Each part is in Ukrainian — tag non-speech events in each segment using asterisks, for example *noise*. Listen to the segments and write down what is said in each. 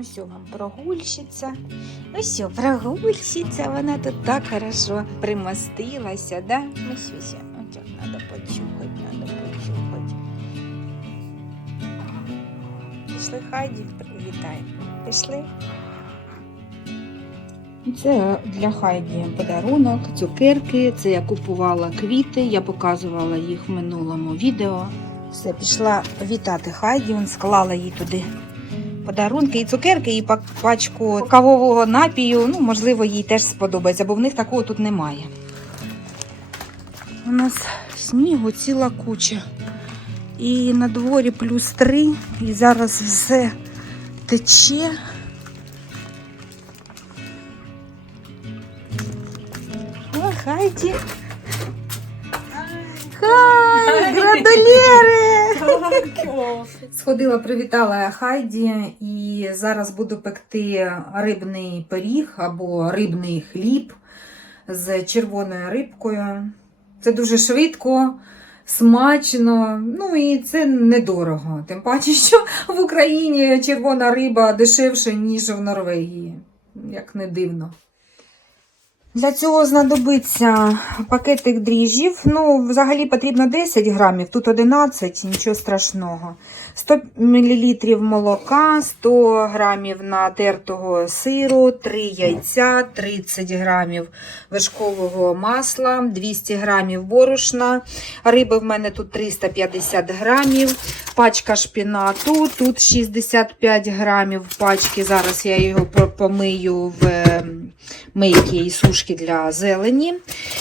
Ось вам прогульщиця. Ось о, прогульщиця, вона тут так хорошо примостилася, да? Ось. От як треба почухати, треба почухати. Пішли Хайді, привітаємо. Пішли. Це для Хайді подарунок, цукерки. Це я купувала квіти, я показувала їх в минулому відео. Все, пішла вітати Хайді, він склала їй туди подарунки і цукерки, і пачку кавового напію. Ну, можливо, їй теж сподобається, бо в них такого тут немає. У нас снігу ціла куча. І на дворі плюс три, і зараз все тече. Хайді. Хай, градулєри! Сходила, привітала Хайді і зараз буду пекти рибний пиріг або рибний хліб з червоною рибкою. Це дуже швидко, смачно, ну і це недорого. Тим паче, що в Україні червона риба дешевше, ніж в Норвегії. Як не дивно. Для цього знадобиться пакетик дріжджів. Ну, взагалі потрібно 10 грамів, тут 11, нічого страшного. 100 мл молока, 100 грамів натертого сиру, 3 яйця, 30 грамів вершкового масла, 200 грамів борошна. Риби в мене тут 350 грамів, пачка шпінату, тут 65 грамів пачки. Зараз я його помию в мийки і сушки для зелені.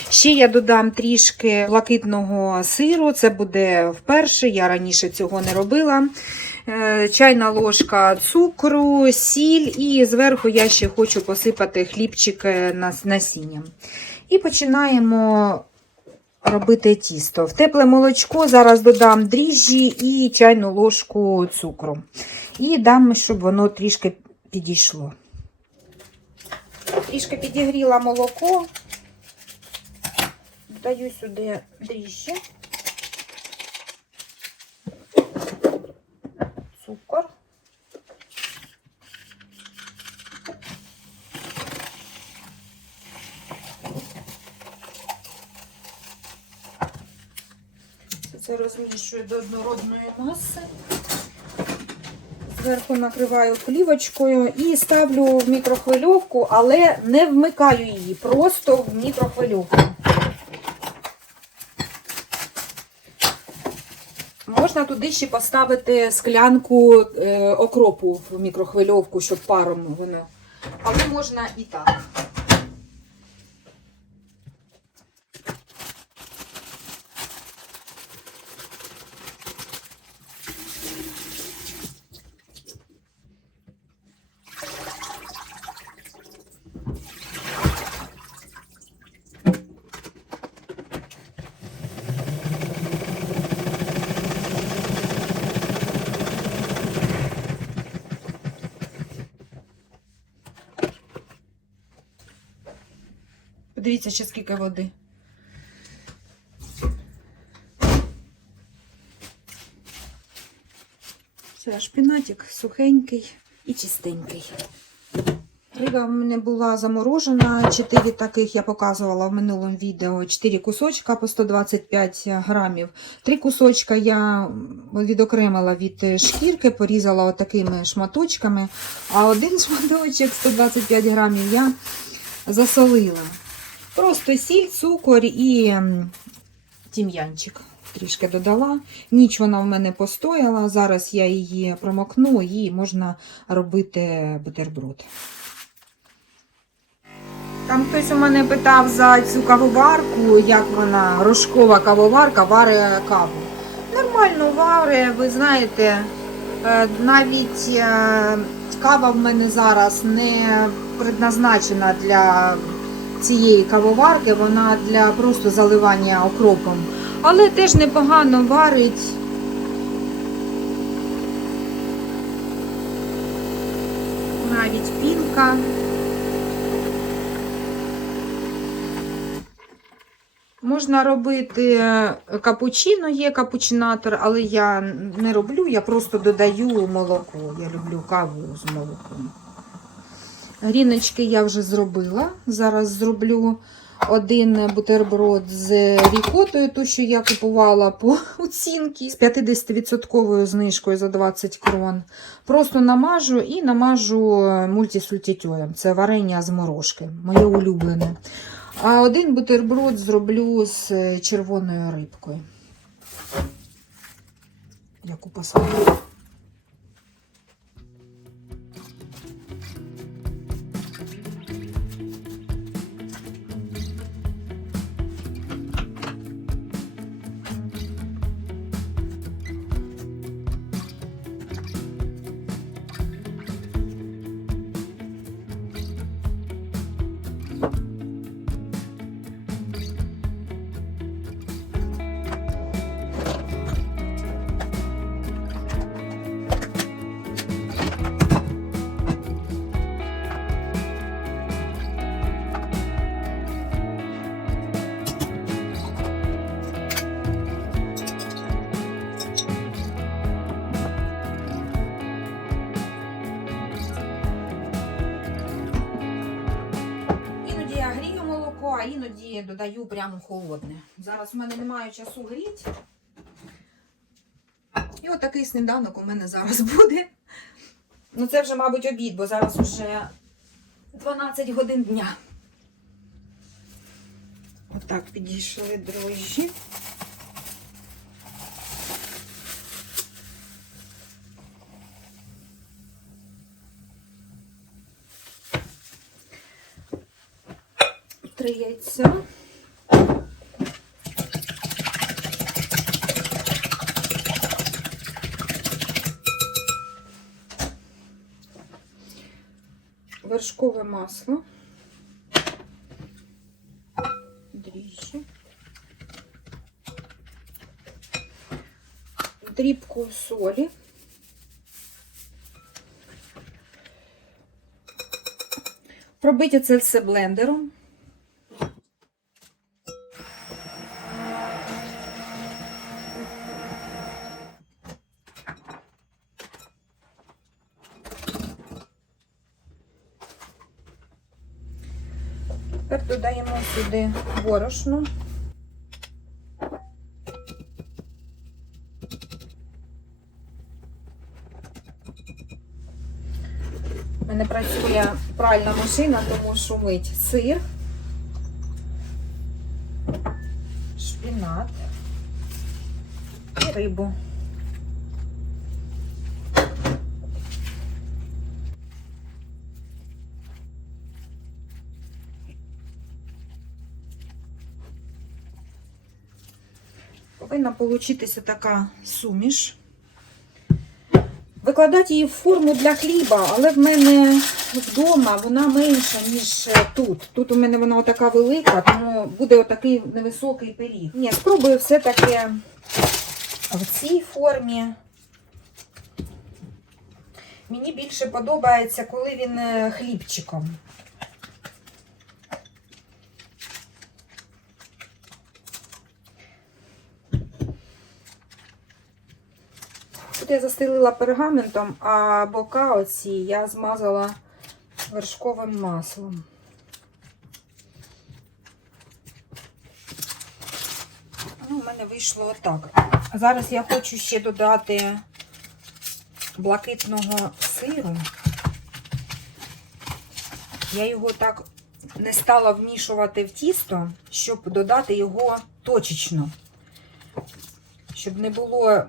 Ще я додам трішки блакитного сиру, це буде вперше, я раніше цього не робила. Е, Чайна ложка цукру, сіль, і зверху я ще хочу посипати хлібчик е, насінням. І починаємо робити тісто. В тепле молочко зараз додам дріжджі і чайну ложку цукру. І дам, щоб воно трішки підійшло. Трішки підігріла молоко. Даю сюди дріжджі. Цукор. Це розмішую до однородної маси. Зверху накриваю плівочкою і ставлю в мікрохвильовку, але не вмикаю її, просто в мікрохвильовку. Можна туди ще поставити склянку е, окропу в мікрохвильовку, щоб паром воно. Але можна і так. Подивіться, ще скільки води. Все, шпінатик сухенький і чистенький. Риба в мене була заморожена. Чотири таких я показувала в минулому відео. Чотири кусочка по 125 грамів. Три кусочка я відокремила від шкірки, порізала отакими шматочками, а один шматочок 125 грамів я засолила. Просто сіль, цукор і тім'янчик трішки додала. Ніч вона в мене постояла. Зараз я її промокну і можна робити бутерброд. Там хтось у мене питав за цю кавоварку, як вона, рожкова кавоварка, варить каву. Нормально вари, ви знаєте, е, навіть е, кава в мене зараз не предназначена для цієї кавоварки, вона для просто заливання окропом. Але теж непогано варить. Навіть пінка. можна робити е, капучино, є капучинатор, але я не роблю, я просто додаю молоко. Я люблю каву з молоком. Гріночки я вже зробила. Зараз зроблю один бутерброд з рікотою, ту, що я купувала по *laughs* оцінці з 50% знижкою за 20 крон. Просто намажу і намажу мультисультітьоєм. Це варення з морошки, моє улюблене. А один бутерброд зроблю з червоною рибкою. Яку посадила. А додаю прямо холодне. Зараз в мене немає часу гріти. І отакий сніданок у мене зараз буде. Ну, це вже, мабуть, обід, бо зараз вже 12 годин дня. Отак підійшли дрожжі. Три яйця. Вершкове масло. Дріжджі. Дрібку солі. Пробити це все блендером. Борошно. У мене працює пральна машина, тому шумить сир, шпінат і рибу. Повинна получитися така суміш. Викладати її в форму для хліба, але в мене вдома вона менша, ніж тут. Тут у мене вона така велика, тому буде отакий невисокий пиріг. Ні, спробую все-таки в цій формі. Мені більше подобається, коли він е, хлібчиком. Я застелила пергаментом, а бока оці я змазала вершковим маслом. Ну, у мене вийшло отак. Зараз я хочу ще додати блакитного сиру. Я його так не стала вмішувати в тісто, щоб додати його точечно щоб не було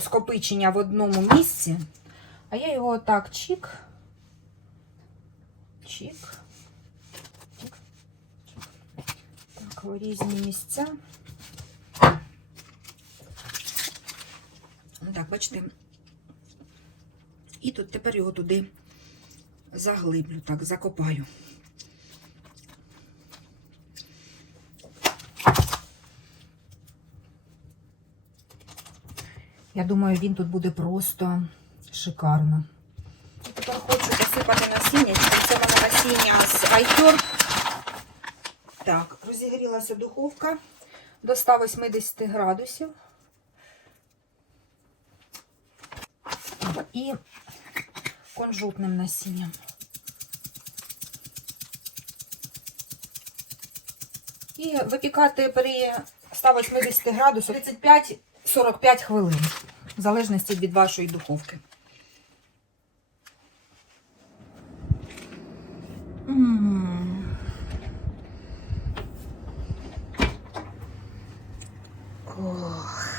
скопичення в одному місці. А я його так чик, чик, чик, чик. Так, в різні місця. Так, бачите. І тут тепер його туди заглиблю, так, закопаю. Я думаю, він тут буде просто шикарно. І тепер хочу посипати насіння. Це в мене насіння з Айкер. Так, розігрілася духовка. до 180 градусів. І кунжутним насінням. І випікати при 180 градусах 35-45 хвилин, в залежності від вашої духовки. Ох.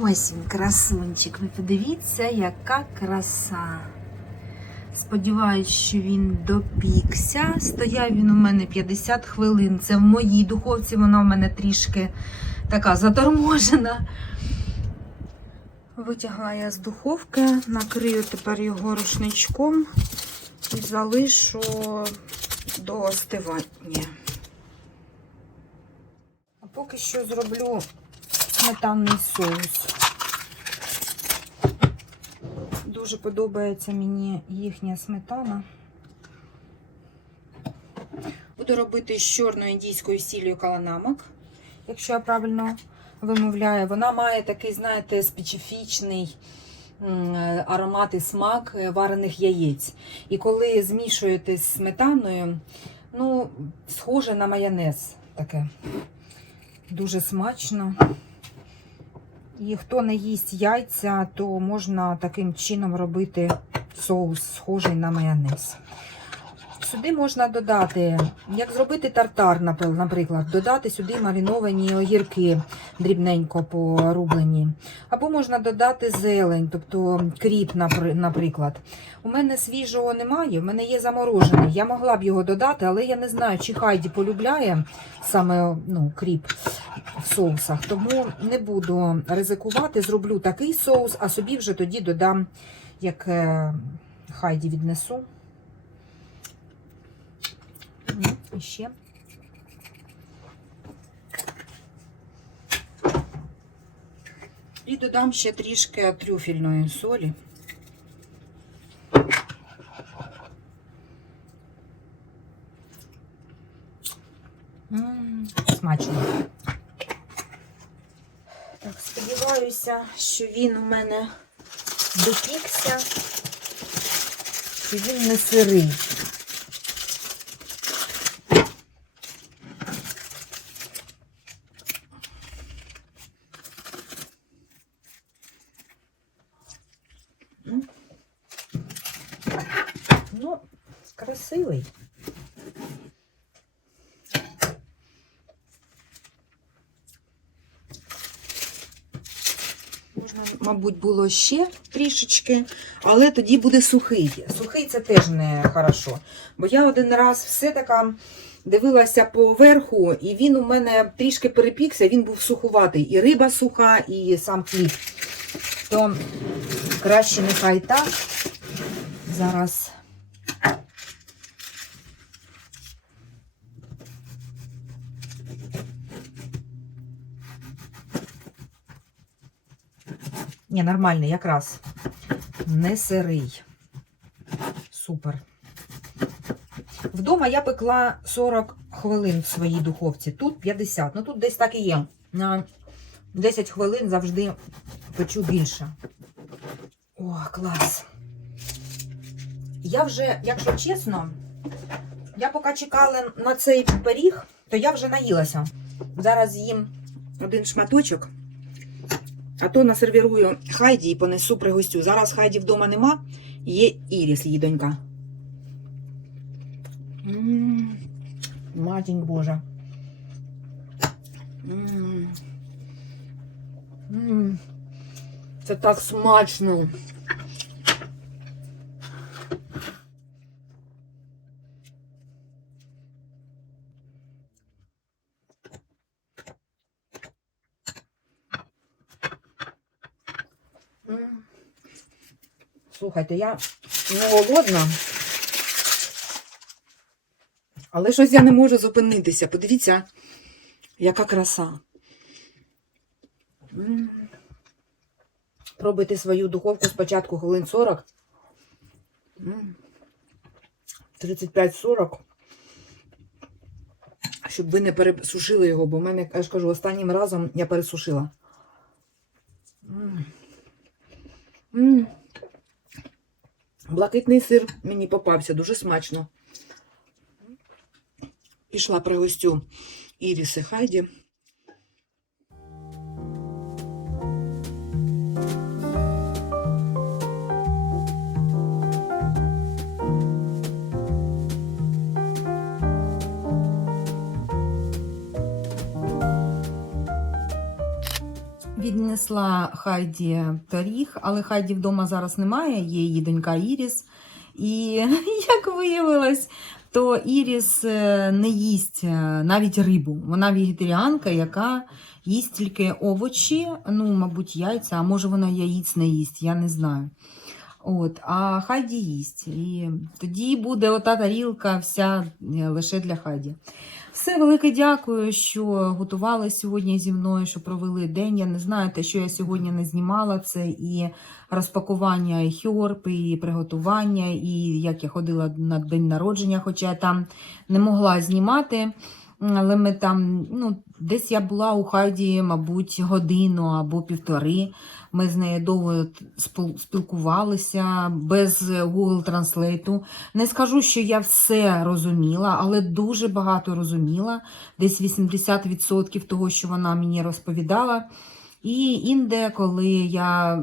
Ось він, красунчик. Ви подивіться, яка краса. Сподіваюсь, що він допікся. Стояв він у мене 50 хвилин. Це в моїй духовці, вона в мене трішки така заторможена. Витягла я з духовки, накрию тепер його рушничком і залишу до остивання. А поки що зроблю сметанний соус. Дуже подобається мені їхня сметана. Буду робити з чорною індійською сіллю каланамок, якщо я правильно вимовляю. Вона має такий, знаєте, специфічний аромат і смак е, варених яєць. І коли змішуєте з сметаною, ну, схоже на майонез таке. Дуже смачно. І хто не їсть яйця, то можна таким чином робити соус, схожий на майонез. Сюди можна додати, як зробити тартар, наприклад, додати сюди мариновані огірки дрібненько порублені. Або можна додати зелень, тобто кріп, наприклад. У мене свіжого немає, в мене є заморожений. Я могла б його додати, але я не знаю, чи Хайді полюбляє саме ну, кріп в соусах. Тому не буду ризикувати, зроблю такий соус, а собі вже тоді додам, як е, Хайді віднесу. І ще. І додам ще трішки трюфельної солі. Смачно. Так, сподіваюся, що він у мене допікся, що він не сирий. Ну, красивий. Можна, мабуть, було ще трішечки, але тоді буде сухий. Сухий це теж не хорошо. Бо я один раз все така дивилася поверху, і він у мене трішки перепікся, він був сухуватий. І риба суха, і сам хліб. То краще нехай так. Зараз. Ні, нормальний, якраз. Не сирий. Супер. Вдома я пекла 40 хвилин в своїй духовці. Тут 50. Ну тут десь так і є. На 10 хвилин завжди печу більше. О, клас. Я вже, якщо чесно, я поки чекала на цей пиріг, то я вже наїлася. Зараз їм один шматочок. А то насервірую Хайді і понесу при гостю. Зараз Хайді вдома нема, є Іріс, її донька. М, Матінь Божа. М. М. Це так смачно. Слухайте, я не голодна. Але щось я не можу зупинитися. Подивіться, яка краса. Пробуйте свою духовку спочатку хвилин 40. М. 35-40. щоб ви не пересушили його, бо в мене, я ж кажу, останнім разом я пересушила. М. Блакитний сир мені попався, дуже смачно. Пішла пригостю Іріси Хайді. Віднесла Хайді пиріг, але Хайді вдома зараз немає, є її донька Іріс. І *laughs* як виявилось, то Іріс е, не їсть е, навіть рибу. Вона вегетаріанка, яка їсть тільки овочі, ну, мабуть, яйця, а може вона яїць не їсть, я не знаю. От, а Хайді їсть. І тоді буде ота тарілка вся е, лише для Хайді. Все велике дякую, що готували сьогодні зі мною, що провели день. Я не знаю, те, що я сьогодні не знімала, це і розпакування і хьорп, і приготування, і як я ходила на день народження, хоча я там не могла знімати. Але ми там, ну, десь я була у Хайді, мабуть, годину або півтори. Ми з нею довго спілкувалися без Google Translate. Не скажу, що я все розуміла, але дуже багато розуміла. Десь 80% того, що вона мені розповідала. І інде, коли я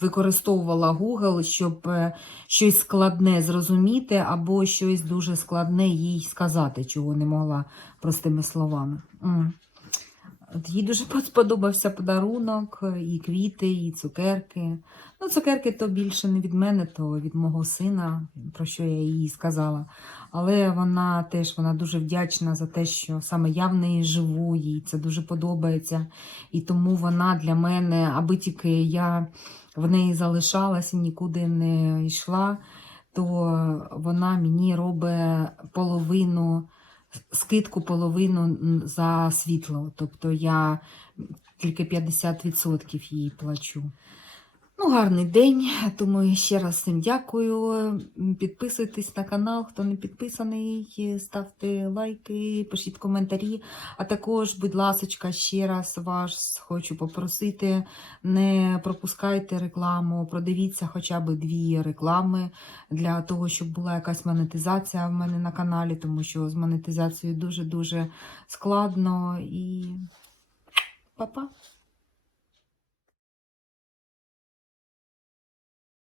використовувала Google, щоб е, щось складне зрозуміти, або щось дуже складне їй сказати, чого не могла простими словами. От їй дуже *laughs* сподобався подарунок, і квіти, і цукерки. Ну, цукерки то більше не від мене, то від мого сина, про що я їй сказала. Але вона теж вона дуже вдячна за те, що саме я в неї живу, їй це дуже подобається. І тому вона для мене, аби тільки я в неї залишалася, нікуди не йшла, то вона мені робить половину, скидку половину за світло. Тобто я тільки 50% їй плачу. Ну, гарний день, тому ще раз всім дякую. Підписуйтесь на канал, хто не підписаний, ставте лайки, пишіть коментарі. А також, будь ласка, ще раз вас хочу попросити, не пропускайте рекламу, продивіться хоча б дві реклами для того, щоб була якась монетизація в мене на каналі, тому що з монетизацією дуже-дуже складно і па-па!